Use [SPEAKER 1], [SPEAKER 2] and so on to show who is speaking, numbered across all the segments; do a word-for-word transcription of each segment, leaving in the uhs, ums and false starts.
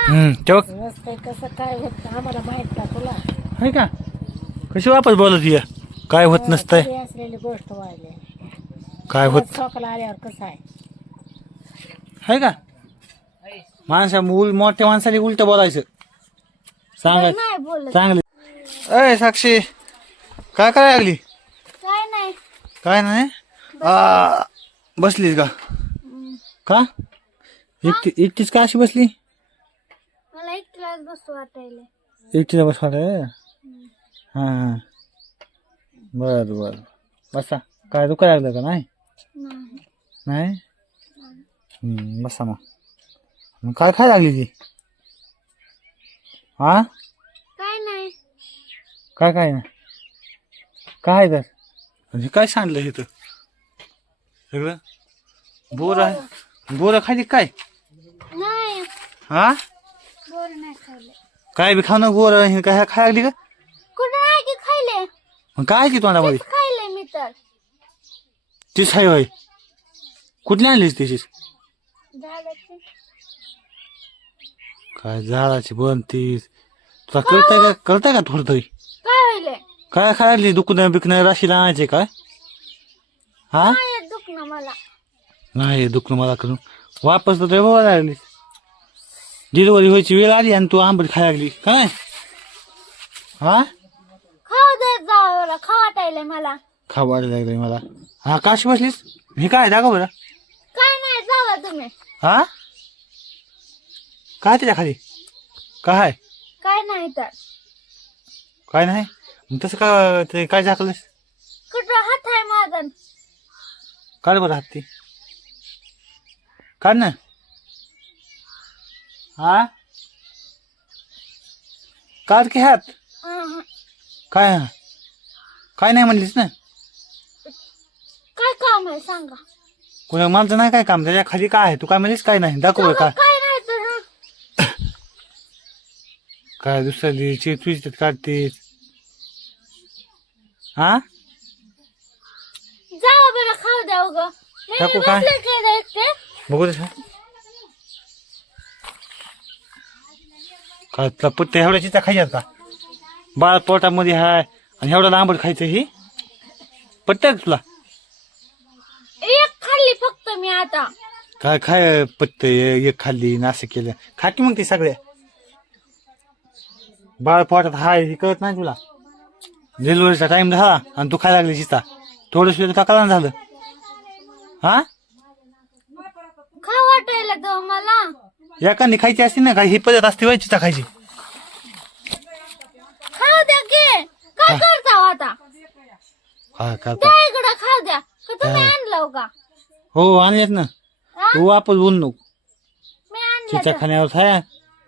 [SPEAKER 1] हम्म तेव्हा
[SPEAKER 2] रस्ते कसं काय होत आम्हाला माहित का तुला
[SPEAKER 1] आहे का कशी वापस बोलत ये काय होत नसतंय
[SPEAKER 2] कधी असलेली गोष्ट व्हायली
[SPEAKER 1] काय
[SPEAKER 2] तुला
[SPEAKER 1] होत
[SPEAKER 2] खोकला आल्यावर कसं आहे
[SPEAKER 1] आहे का माणसा उल मोठ्या माणसाने उलट बोलायचं सांगाय
[SPEAKER 2] नाही बोलत
[SPEAKER 1] चांगली अय साक्षी काय करायला लागली
[SPEAKER 2] काय नाही
[SPEAKER 1] काय नाही आ, बसलीस का का एकटी एकटीच का अशी बसली
[SPEAKER 2] मला एकटीलाच बसू वाटायला
[SPEAKER 1] एकटीला बसवा हा हा बर बर बसा काय दुखायला लागलं का नाही नाही हम्म, बसा मग मग काय खायला लागली ती हा
[SPEAKER 2] काय नाही
[SPEAKER 1] काय काय ना काय तर हे काय सांडलं हे तर सगळं बोर आहे बोर खाली काय
[SPEAKER 2] नाही
[SPEAKER 1] हा
[SPEAKER 2] बोर नाही खाल्ले
[SPEAKER 1] काय बी खाऊ ना बोर हे काय खायला लागली का
[SPEAKER 2] कुठं नाही की खाल्ले
[SPEAKER 1] मग काय की तोंडामध्ये
[SPEAKER 2] खाल्ले मी तर
[SPEAKER 1] तीच आहे होय कुठली आणलीस तिचीच
[SPEAKER 2] झाडाची
[SPEAKER 1] काय झाडाची बनतीस तुला कळतंय का कळतंय का थोडं तरी
[SPEAKER 2] काय व्हायले
[SPEAKER 1] काय खायला दुखणं बिकणं राशीला आणायचे काय हा
[SPEAKER 2] नाही दुखणं मला
[SPEAKER 1] नाही दुखणं मला करून वापस तर बाबा लागली डिलिव्हरी व्हायची वेळ आली आणि तू आंबट खायला लागली का नाही हा
[SPEAKER 2] खाऊ देत जावं बरं खाऊ वाटायले मला
[SPEAKER 1] खा वाटायला लागलंय मला हा काशी बसलीस हे काय दाखव बरं
[SPEAKER 2] काय नाही जावा तुम्ही
[SPEAKER 1] हा काय त्याच्या खाली काय
[SPEAKER 2] काय नाही तर
[SPEAKER 1] काय नाही मग तसं का ते काय झाकलंस
[SPEAKER 2] कुठं हात आहे माझा
[SPEAKER 1] काढ बरं हात ती काढ ना हा काढ की हात
[SPEAKER 2] अहं.
[SPEAKER 1] काय काय नाही म्हणलीस ना
[SPEAKER 2] काय काम आहे सांगा
[SPEAKER 1] कोणा माणसं नाही काय काम त्याच्या खाली काय आहे तू काय म्हणलीस काय नाही दाखव बरं काय
[SPEAKER 2] काय नाही तर हं.
[SPEAKER 1] काय दुसऱ्या दिवशी तुझी काढतेस हा
[SPEAKER 2] जावा बरं खाऊ द्या उगं मी
[SPEAKER 1] टाकू काय?
[SPEAKER 2] बसले काय एकटे
[SPEAKER 1] बघू तसं काय तुला पुट्टे एवढ्या चिता खायच्यात का बाळ पोटामध्ये हाय आणि एवढा लांबट खायचं ही पट्ट्या तुला
[SPEAKER 2] एक खाल्ली फक्त मी आता
[SPEAKER 1] काय खाय पत्ते एक खाल्ली नाशिक केलं खा की मग ती सगळ्या बाळ पोटात हाय हे कळत नाही तुला डिलिव्हरीचा टाइम झाला आणि तू खायला लागली चिता थोडं सुद्धा टाकायला झालं हा
[SPEAKER 2] खाऊ वाटायला तर मला
[SPEAKER 1] एकाने खायची असते ना काय ही पद्धत असते व्हायची चिता खायची
[SPEAKER 2] खाऊ द्या की काय करता हो आता
[SPEAKER 1] काय करता
[SPEAKER 2] त्या इकडं खाऊ द्या का तुम्ही आणलं का
[SPEAKER 1] हो आणलेत ना
[SPEAKER 2] हा?
[SPEAKER 1] तू वापस बोल नको
[SPEAKER 2] मी आणलं
[SPEAKER 1] चिता
[SPEAKER 2] तर.
[SPEAKER 1] खाण्यावर खाया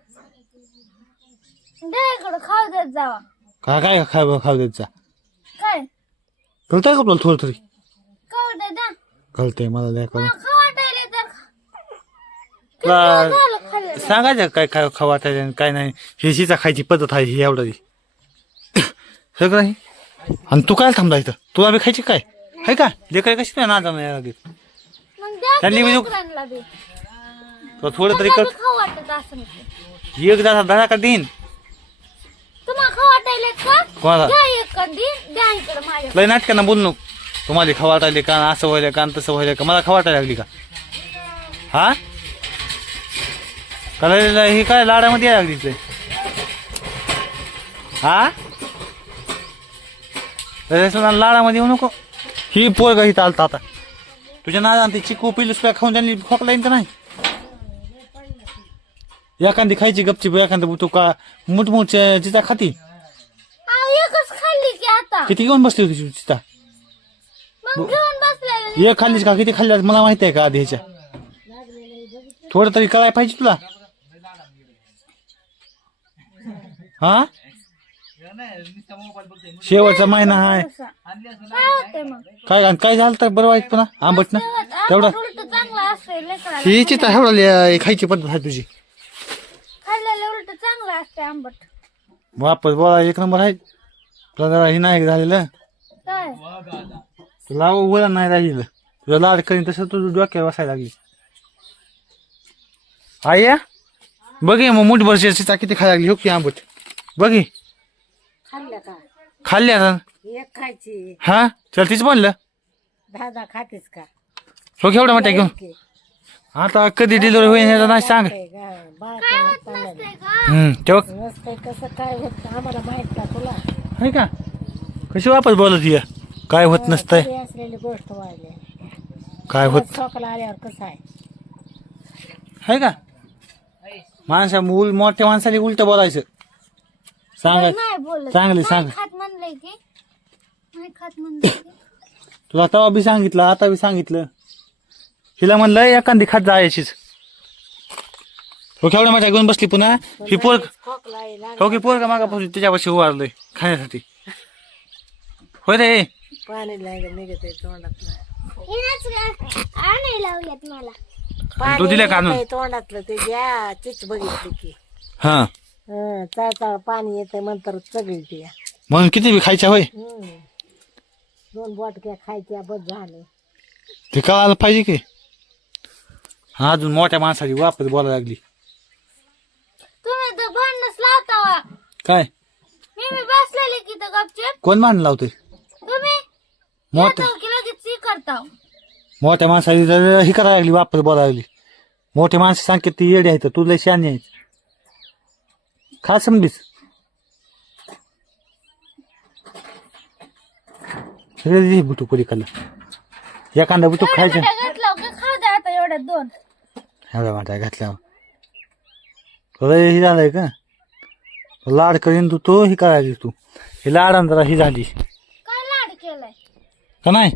[SPEAKER 2] त्या इकडं खाऊ देत जावा
[SPEAKER 1] काय काय खाऊ खाऊ द्यायचा
[SPEAKER 2] काय
[SPEAKER 1] कळतंय का तुला थोडं तरी
[SPEAKER 2] खाऊ दे द्या
[SPEAKER 1] कळतंय मला द्या कळून
[SPEAKER 2] मला खाऊ वाटायला तर किती
[SPEAKER 1] तुला
[SPEAKER 2] दिवस झालं खाल्लं
[SPEAKER 1] सांगायचं काय काय खाऊ वाटायचं आणि काय नाही हे शिचा खायची पद्धत आहे ही एवढी सगळं हे आणि तू काय थांबला इथं तुला बी खायची काय आहे का लेकर कशी नाही नादा नाही लागेल
[SPEAKER 2] मग द्या
[SPEAKER 1] त्यांनी
[SPEAKER 2] की
[SPEAKER 1] बी
[SPEAKER 2] लेकरांना बी.
[SPEAKER 1] तुला थोडं तरी
[SPEAKER 2] मला
[SPEAKER 1] कर
[SPEAKER 2] बी खाऊ वाटत असं नाही.
[SPEAKER 1] एक जसा धडा का देईन
[SPEAKER 2] तुम्हाला खाऊ वाटायला का
[SPEAKER 1] कोणाला
[SPEAKER 2] द्या एक कंदी द्या इकडं माझ्या
[SPEAKER 1] लय नाटकांना बोल नको तुम्हाला खवा वाटायले का असं व्हायला का आणि तसं व्हायला का मला खवा वाटायला लागली का हा कळायला ही काय लाडामध्ये यायला लागली ते हा रेस्टॉरंट लाडामध्ये येऊ नको ही पोर का इथं आलता आता तुझ्या नादा ती चिकू पिलूस पॅक खाऊन त्यांनी खोकला येईन का नाही एखादी खायची गपची एखादी तू का मुठमुठ चिता खाती
[SPEAKER 2] अहो, एकच खाल्ली की आता
[SPEAKER 1] किती घेऊन बसली होती तुझी चिता
[SPEAKER 2] मग घेऊन बसलेलं
[SPEAKER 1] एक खाल्लीच का किती खाल्ल्यास मला माहिती आहे का आधी ह्याच्या थोडं तरी करायला पाहिजे तुला हा शेवटचा महिना आहे
[SPEAKER 2] काय होते मग
[SPEAKER 1] काय काय झालं तर बरं वाईट पुन्हा आंबट ना तेवढा
[SPEAKER 2] उलट चांगलं असते लेकराला
[SPEAKER 1] ही चिता एवढा खायची पद्धत आहे तुझी
[SPEAKER 2] खाल्लेलं उलट चांगलं असते आंबट
[SPEAKER 1] वापस बोला एक नंबर आहे तुला जरा हे नाही झालेलं
[SPEAKER 2] काय
[SPEAKER 1] तुला उघडा नाही राहिलं तुझं लाड करीन तसं तुझं डोक्यावर बसायला लागली आई या बघ हे मग मोठी भरची चिचा किती खायला लागली हो की आंबट बघ हे.
[SPEAKER 3] खाल्लं का
[SPEAKER 1] खाल्ली आता
[SPEAKER 3] एक खायची
[SPEAKER 1] हा चल तीच म्हणलं
[SPEAKER 3] दहा दहा खातेस का
[SPEAKER 1] हो एवढा मोठ्या घेऊन
[SPEAKER 3] की?
[SPEAKER 1] आता कधी डिलिव्हरी होईल ह्याचं नाही सांग
[SPEAKER 3] काय गा, बाळ काय होत
[SPEAKER 2] नसतंय का?
[SPEAKER 1] हम्म तेव्हा
[SPEAKER 3] नसतंय कसं काय होत आम्हाला माहित का तुला
[SPEAKER 1] आहे का कशी वापस बोलत ये काय होत नसतंय
[SPEAKER 3] कधी असलेली गोष्ट वाढली
[SPEAKER 1] काय होत
[SPEAKER 3] चोकला आल्यावर कसं आहे
[SPEAKER 1] आहे का माणसा उल मोठ्या माणसाने उलट बोलायचं सांगा
[SPEAKER 2] नाही बोलत
[SPEAKER 1] चांगली
[SPEAKER 2] नाही
[SPEAKER 1] सांग
[SPEAKER 2] खात म्हणलंय की नाही खात म्हणलंय की
[SPEAKER 1] तुला तेव्हा बी सांगितलं आता बी सांगितलं हिला म्हणलं एखादी खात जायचीच हो केवढ्या माझ्या घेऊन बसली पुन्हा ही पोर
[SPEAKER 3] खोकला आहे, लागलं.
[SPEAKER 1] हो की पोर का मागापासून तिच्यापाशी उभारलंय खाण्यासाठी होय रे
[SPEAKER 3] पाणी लागलं निघत आहे तोंडातलं
[SPEAKER 2] हिनंच आणायला लावल्यात मला
[SPEAKER 3] पाणी
[SPEAKER 1] तू दिलं का आणून?
[SPEAKER 3] येतंय तोंडातलं ते घ्या तीच बघितली की
[SPEAKER 1] हा
[SPEAKER 3] हं, चाळचाळ पाणी येतंय नंतर चगळी ती
[SPEAKER 1] म्हणून किती बी खायच्या होय
[SPEAKER 3] हं. दोन बोटक्या खायच्या बस झालं
[SPEAKER 1] ते कळायला पाहिजे की हा अजून मोठ्या माणसाची वापस बोलायला लागली
[SPEAKER 2] तुम्ही तर भांडणच लावता
[SPEAKER 1] काय
[SPEAKER 2] मी मी बसलेले की तर गपचूप
[SPEAKER 1] कोण मान लावतोय
[SPEAKER 2] तुम्ही
[SPEAKER 1] मोठ्या
[SPEAKER 2] येतो की लगेच हे करता
[SPEAKER 1] मोठ्या माणसाची जर ही करायला लागली वापस बोलायला लागली मोठे माणसं सांगते ती येडी आहे तर तू लय शहाणी आहे खा समजीस सगळे बुटूक परी खाल्ला एखादा बुटूक खायचं
[SPEAKER 2] घातला की खाऊ द्या आता एवढ्यात दोन
[SPEAKER 1] एवढा वाटा घातल्यावर तुला हे झालंय का लाड करीन तू तो ही करायची तू हे लाडान जरा ही झाली
[SPEAKER 2] काय लाड केलाय
[SPEAKER 1] का नाही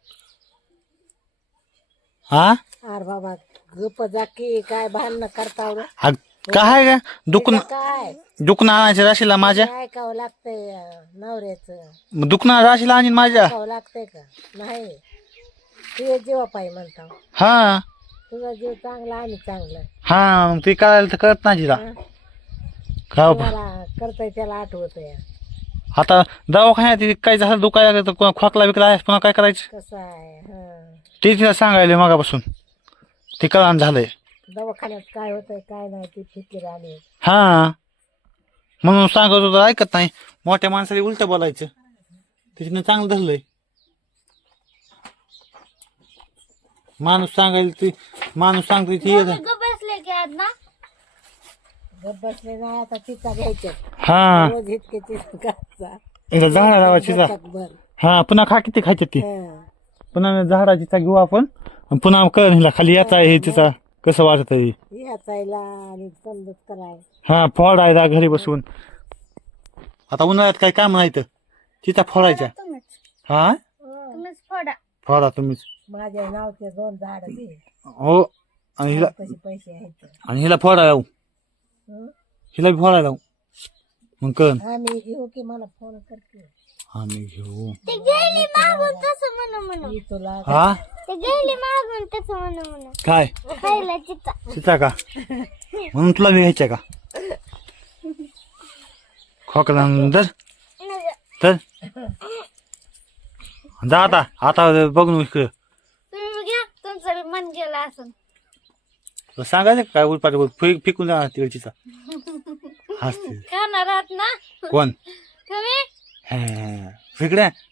[SPEAKER 1] हा
[SPEAKER 3] अरे बाबा गप जा की काय भांडणं करता बरं?
[SPEAKER 1] हा, काय का दुखून
[SPEAKER 3] काय
[SPEAKER 1] दुखून आणायचं राशीला माझ्या
[SPEAKER 3] काय ऐकावं लागतंय अं, नवऱ्याचं
[SPEAKER 1] मग दुखणं राशीला आणीन माझ्या
[SPEAKER 3] ऐकावं लागतंय का नाही तुझ्या जीवा पायी म्हणता
[SPEAKER 1] हा
[SPEAKER 3] तुझा जीव चांगला आम्ही चांगलं
[SPEAKER 1] हा मग ते करायला तर कळत नाही तिला
[SPEAKER 3] हं?
[SPEAKER 1] का बाबा
[SPEAKER 3] मला करताय त्याला आठवत या
[SPEAKER 1] आता दवाखान्यात काय झालं दुखायला लागलं तर कोणा खोकला बिकला आहे पुन्हा काय करायचं
[SPEAKER 3] कसं आहे हं.
[SPEAKER 1] ते तिला सांगायला मागापासून ते कळण झालंय
[SPEAKER 3] दवाखान्यात काय होतंय काय नाही ती फिकीर आली
[SPEAKER 1] हा म्हणून सांगत होतं ऐकत नाही मोठ्या माणसाला उलट बोलायचं त्याच्यानं चांगलं धरलंय माणूस सांगायला ती माणूस सांगतो ती येत
[SPEAKER 2] ग बसले की आज ना
[SPEAKER 3] गप बसले नाही आता तिचा घ्यायच्या
[SPEAKER 1] हा
[SPEAKER 3] रोज इतके चिचा
[SPEAKER 1] एकदा झाडा लावायची जा
[SPEAKER 3] बर
[SPEAKER 1] हा पुन्हा खा किती खायचे ती पुन्हा झाडाची चा घेऊ आपण आणि पुन्हा कळ हिला खाली याचा आहे तिचा कसं वाटत आहे
[SPEAKER 3] याचायला आणि समजत कराय
[SPEAKER 1] हा फोडायला घरी बसून आता उन्हाळ्यात काय काम नाही तर तिचा फोडायच्या
[SPEAKER 2] तुम्हीच
[SPEAKER 1] हा
[SPEAKER 2] तुम्हीच फोडा
[SPEAKER 1] फोडा तुम्हीच
[SPEAKER 3] माझ्या नावचे दोन झाड दे
[SPEAKER 1] हो आणि हिला
[SPEAKER 3] कसे पैसे आहेत
[SPEAKER 1] आणि हिला फोडायला लावू
[SPEAKER 3] हं?
[SPEAKER 1] हिला बी फोडायला लावू मग कळ
[SPEAKER 3] आम्ही घेऊ की मला फोन करते
[SPEAKER 1] आम्ही घेऊ
[SPEAKER 2] ते गेली मागून तसं म्हणू म्हणू
[SPEAKER 3] मी तुला
[SPEAKER 1] हा
[SPEAKER 2] ते गेली मागून तसं म्हणू म्हणू
[SPEAKER 1] काय
[SPEAKER 2] खायला चिता
[SPEAKER 1] सीता का म्हणून तुला बी घ्यायच्या का खोकला तर तर जा आता आता बघून इकडं
[SPEAKER 2] तुम्ही घ्या तुमचं बी मन गेलं असं
[SPEAKER 1] तुला सांगायचं का काय उलपाट फेक फेकून जा तिकडचीचा हसते
[SPEAKER 2] खाणार आहात ना
[SPEAKER 1] कोण
[SPEAKER 2] तुम्ही
[SPEAKER 1] हा, इकडे